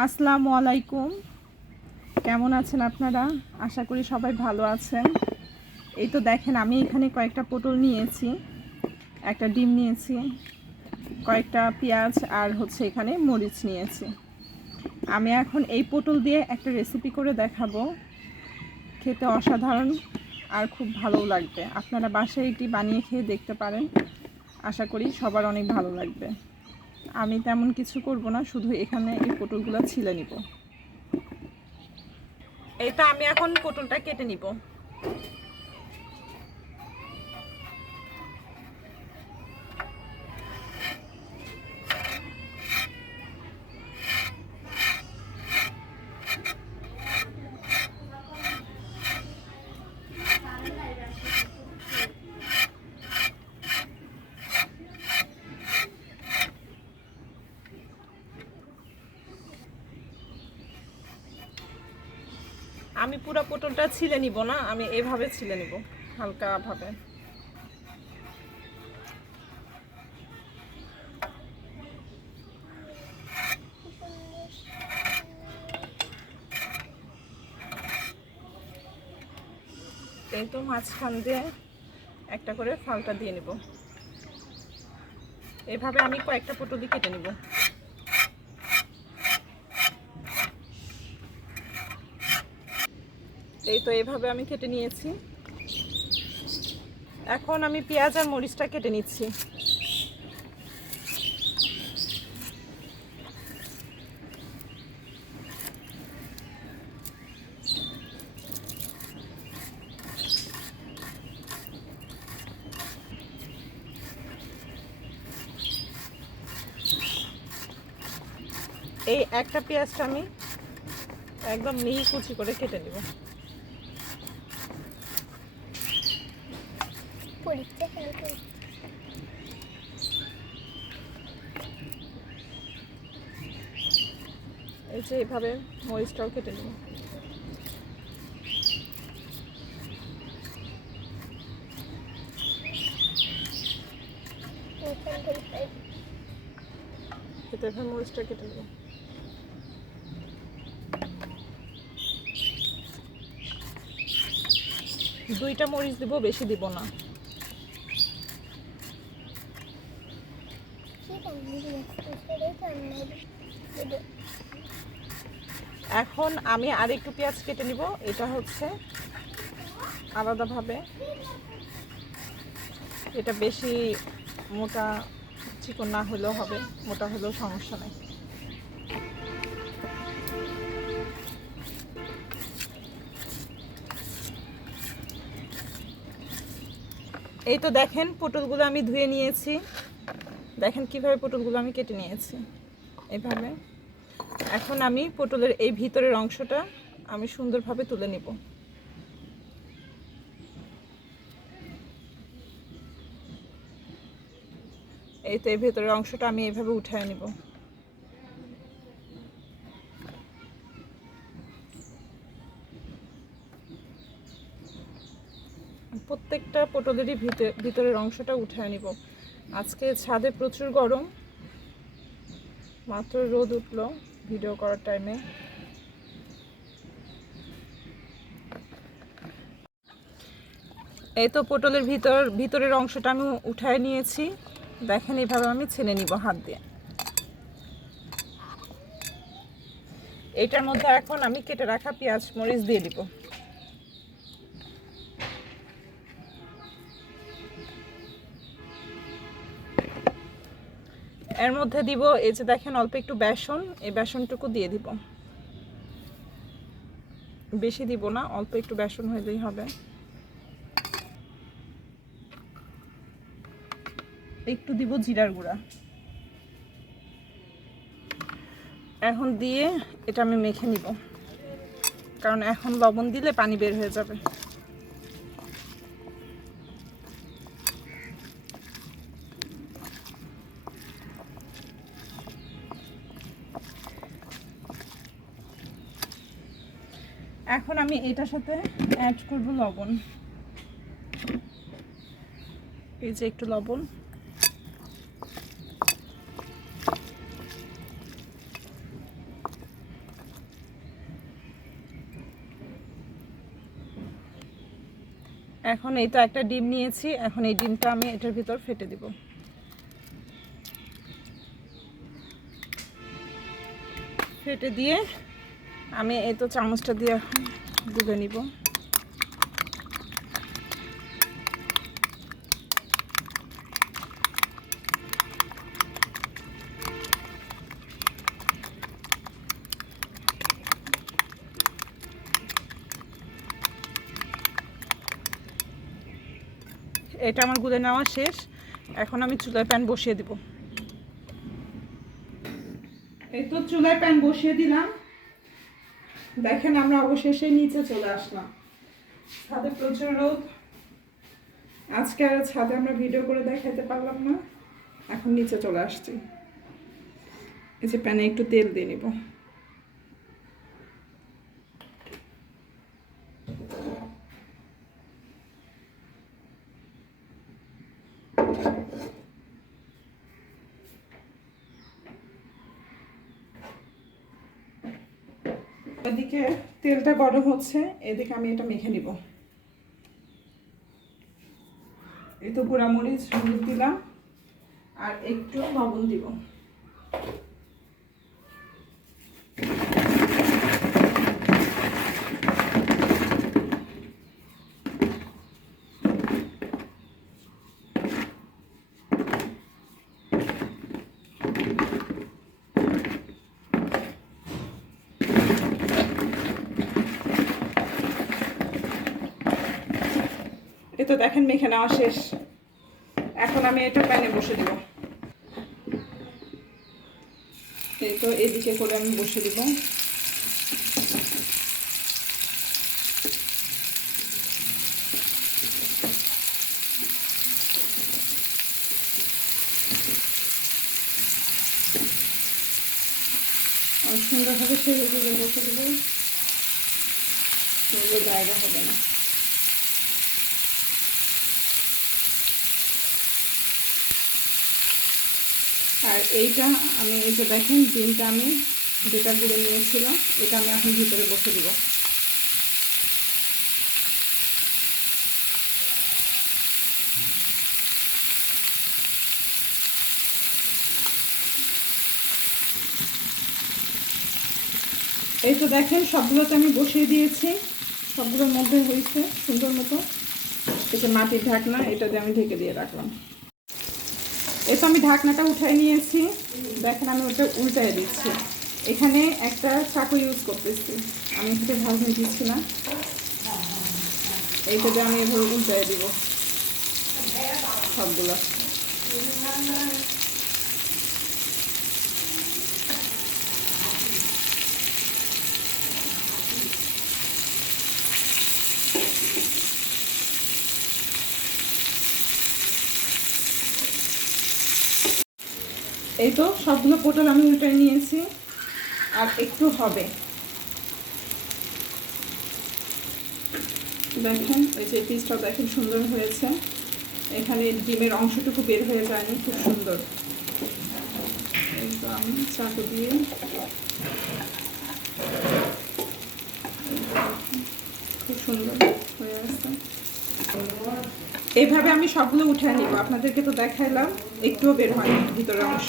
আসসালামু আলাইকুম। কেমন আছেন আপনারা? আশা করি সবাই ভালো আছেন। এই তো দেখেন, আমি এখানে কয়েকটা পটল নিয়েছি, একটা ডিম নিয়েছি, কয়েকটা পেঁয়াজ আর হচ্ছে এখানে মরিচ নিয়েছি। আমি এখন এই পটল দিয়ে একটা রেসিপি করে দেখাবো। খেতে অসাধারণ আর খুব ভালোও লাগবে। আপনারা বাসায় এটি বানিয়ে খেয়ে দেখতে পারেন। আশা করি সবার অনেক ভালো লাগবে। আমি তেমন কিছু করব না, শুধু এখানে এই পটলগুলো ছিলে নিব। এইটা আমি এখন পটলটা কেটে নিব। আমি পুরো পটলটা ছিলে নিব না, আমি এভাবে ছিলে নিব হালকাভাবে এই তো মাঝখান দিয়ে একটা করে ফালটা দিয়ে নিব। এভাবে আমি কয়েকটা পটলই কেটে নিব। এই তো এভাবে আমি কেটে নিয়েছি। এখন আমি পেঁয়াজ আর মরিচটা কেটে নিচ্ছি। এই একটা পেঁয়াজটা আমি একদম মিহি কুচি করে কেটে নেব। পরীক্ষা ফেল করি। এই যে এইভাবে মরিচটাও কেটে নেব। এভাবে মরিচটা কেটে নেব। দুইটা মরিচ দিব বেশি দিব না কি করবি সেটাই তো আমি এখন আমি আর একটু পেঁয়াজ কেটে নিব। এটা হচ্ছে আলাদাভাবে। এটা বেশি মোটা চিকন না হলেও হবে, মোটা হলেও সমস্যা নেই। এই তো দেখেন, পটলগুলো আমি ধুয়ে নিয়েছি। দেখেন কীভাবে পটলগুলো আমি কেটে নিয়েছি। এইভাবে। এখন আমি পটলের এই ভিতরের অংশটা আমি সুন্দরভাবে তুলে নিব। এই তো এই ভেতরের অংশটা আমি এইভাবে উঠায় নিব। প্রত্যেকটা পটলেরই ভিতরে ভিতরের অংশটা উঠায় নিব। আজকে ছাদে প্রচুর গরম। মাত্র রোদ উঠল ভিডিও করার টাইমে এই তো পটলের ভিতর, ভিতরের অংশটা আমি উঠায় নিয়েছি। দেখেন এইভাবে আমি ছেনে নিব হাত দিয়ে। এটার মধ্যে এখন আমি কেটে রাখা পেঁয়াজ মরিচ দিয়ে দিব। এর মধ্যে দিব এই যে দেখেন অল্প একটু বেসন, এই বেসনটুকু দিয়ে দিব। বেশি দিব না, অল্প একটু বেসন হইলেই হবে। একটু দিব জিরার গুঁড়া। এখন দিয়ে এটা আমি মেখে নিব। কারণ এখন লবণ দিলে পানি বের হয়ে যাবে। এখন আমি এটার সাথে অ্যাড করব লবণ। এই যে একটু লবণ। এখন এই তো একটা ডিম নিয়েছি, এখন এই ডিমটা আমি এটার ভিতর ফেটে দিব। ফেটে দিয়ে আমি এই তো চামচটা দিয়ে এখন গুলে নিব। এটা আমার গুলে নেওয়া শেষ। এখন আমি চুলায় প্যান বসিয়ে দিব। এই তো চুলায় প্যান বসিয়ে দিলাম। দেখেন আমরা অবশেষে নিচে চলে আসলাম। ছাদে প্রচুর রোদ। আজকে আর ছাদে আমরা ভিডিও করে দেখাতে পারলাম না। এখন নিচে চলে আসছি। এই যে প্যানে একটু তেল দিয়ে নিব। এদিকে তেলটা গরম হচ্ছে, এদিকে আমি এটা মেখে নিব। এই তো গুঁড়ামরিচ, হলুদ দিলাম, আর একটু লবণ দিব। দেখেন মেখে নেওয়া শেষ। এখন আমি এটা প্যানে বসে দিব। এই তো এদিকে করে আমি বসে দিব। সুন্দরভাবে সেরে দিলে বসে দেবো। জায়গা হবে না। আর এইটা আমি, এই যে দেখেন, ডিমটা আমি যেটা গুঁড়ে নিয়েছিলাম, এটা আমি এখন ভিতরে বসে দিব। এই তো দেখেন, সবগুলোতে আমি বসিয়ে দিয়েছি। সবগুলোর মধ্যে হয়েছে, সুন্দর মতো। যে মাটির ঢাকনা, এটা দিয়ে আমি ঢেকে দিয়ে রাখলাম। এই তো আমি ঢাকনাটা উঠাই নিয়েছি। দেখেন আমি ওটা উল্টাই দিচ্ছি। এখানে একটা চাকু ইউজ করতেছি। আমি এখানে ভাজনি দিচ্ছি না। এইটাতে আমি এভাবে উল্টাই দিব। সবগুলো। এই তো সবগুলো পটল আমি উল্টাই নিয়েছি, আর একটু হবে। দেখেন, এই যে পিসটা দেখেন সুন্দর হয়েছে। এখানে ডিমের অংশটুকু বের হয়ে যায়নি, খুব সুন্দর। আমি চাকু দিয়ে। খুব সুন্দর হয়ে আসছে। এইভাবে আমি সবগুলো উঠে নিব। আপনাদেরকে তো দেখাইলাম, একটুও বের হয়নি ভিতরে অংশ।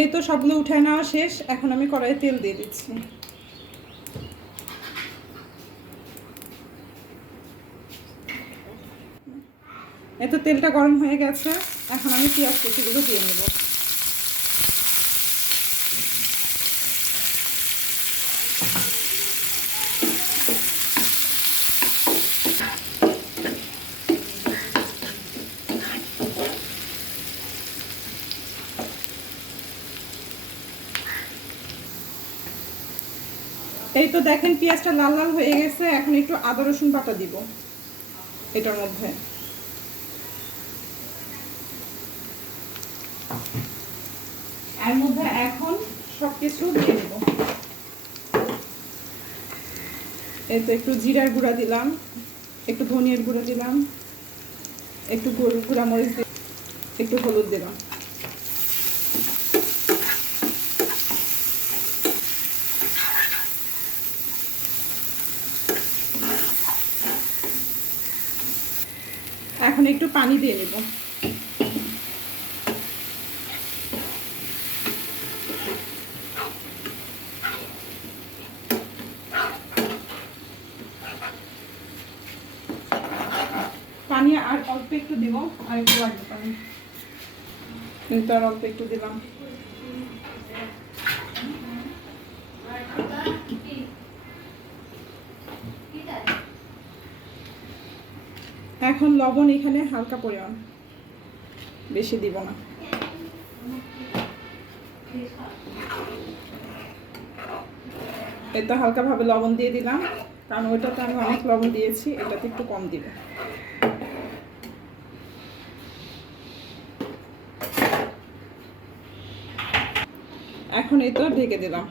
এই তো সবগুলো উঠে নেওয়া শেষ, এখন আমি কড়াইয়ে তেল দিয়ে দিচ্ছি। এত তেলটা গরম হয়ে গেছে, এখন আমি পেঁয়াজ কুচিগুলো দিয়ে নেব। তো দেখেন পেঁয়াজটা লাল লাল হয়ে গেছে, এখন একটু আদা রসুন বাটা দিব এটার মধ্যে। এর মধ্যে এখন সব কিছু দিয়ে দেব। এই তো একটু জিরার গুঁড়া দিলাম, একটু ধনিয়ার গুঁড়া দিলাম, একটু গুঁড়া মরিচ একটু হলুদ দিলাম। এখন একটু পানি দিয়ে নেব। পানি আর অল্প একটু দিব আর একটু লাগবে পানি। কিন্তু আর অল্প একটু দিলাম। এখন লবণ এখানে হালকা পরিমাণ। বেশি দিব না। এটা হালকাভাবে লবণ দিয়ে দিলাম। কারণ ওইটাতে আমি অনেক লবণ দিয়েছি, এটাতে একটু কম দিব। এখন এই তো ঢেকে দিলাম।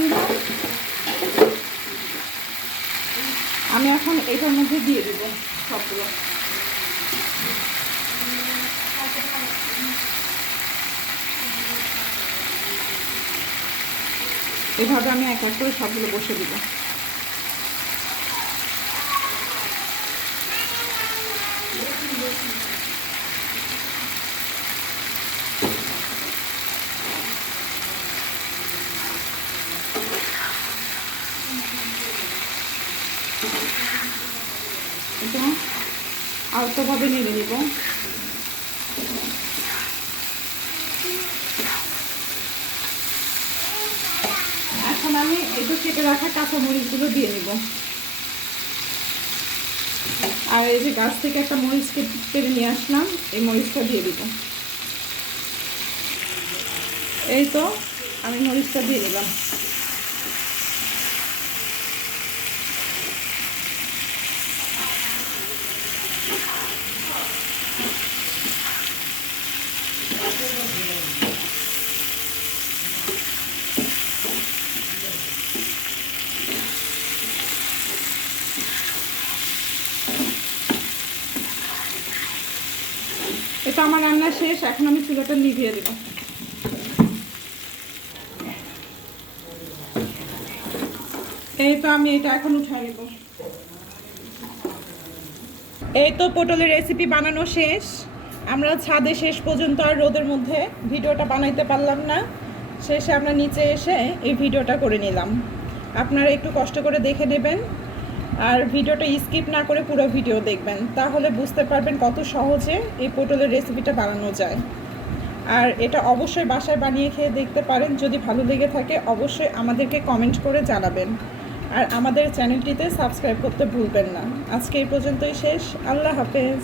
নিলাম আমি এখন এটার মধ্যে দিয়ে দেব সবগুলো। এভাবে আমি এক এক করে সবগুলো বসে দিব এটা আলতোভাবে নেড়ে নিব। এখন আমি একটু কেটে রাখা কাঁচা মরিচগুলো দিয়ে নিব। আর এই যে গাছ থেকে একটা মরিচ কেটে কেটে নিয়ে আসলাম, এই মরিচটা দিয়ে দিব। এই তো আমি মরিচটা দিয়ে নিলাম এটা আমার রান্না শেষ, এখন আমি চুলাটা নিভিয়ে দেব। এই তো আমি এটা এখন উঠাই নেব। এই তো পটলের রেসিপি বানানো শেষ। আমরা ছাদে শেষ পর্যন্ত আর রোদের মধ্যে ভিডিওটা বানাইতে পারলাম না। শেষে আমরা নিচে এসে এই ভিডিওটা করে নিলাম। আপনারা একটু কষ্ট করে দেখে নেবেন। আর ভিডিওটা স্কিপ না করে পুরো ভিডিও দেখবেন, তাহলে বুঝতে পারবেন কত সহজে এই পটলের রেসিপিটা বানানো যায়। আর এটা অবশ্যই বাসায় বানিয়ে খেয়ে দেখতে পারেন, যদি ভালো লেগে থাকে অবশ্যই আমাদেরকে কমেন্ট করে জানাবেন। আর আমাদের চ্যানেলটিতে সাবস্ক্রাইব করতে ভুলবেন না। আজকে এই পর্যন্তই শেষ। আল্লাহ হাফেজ।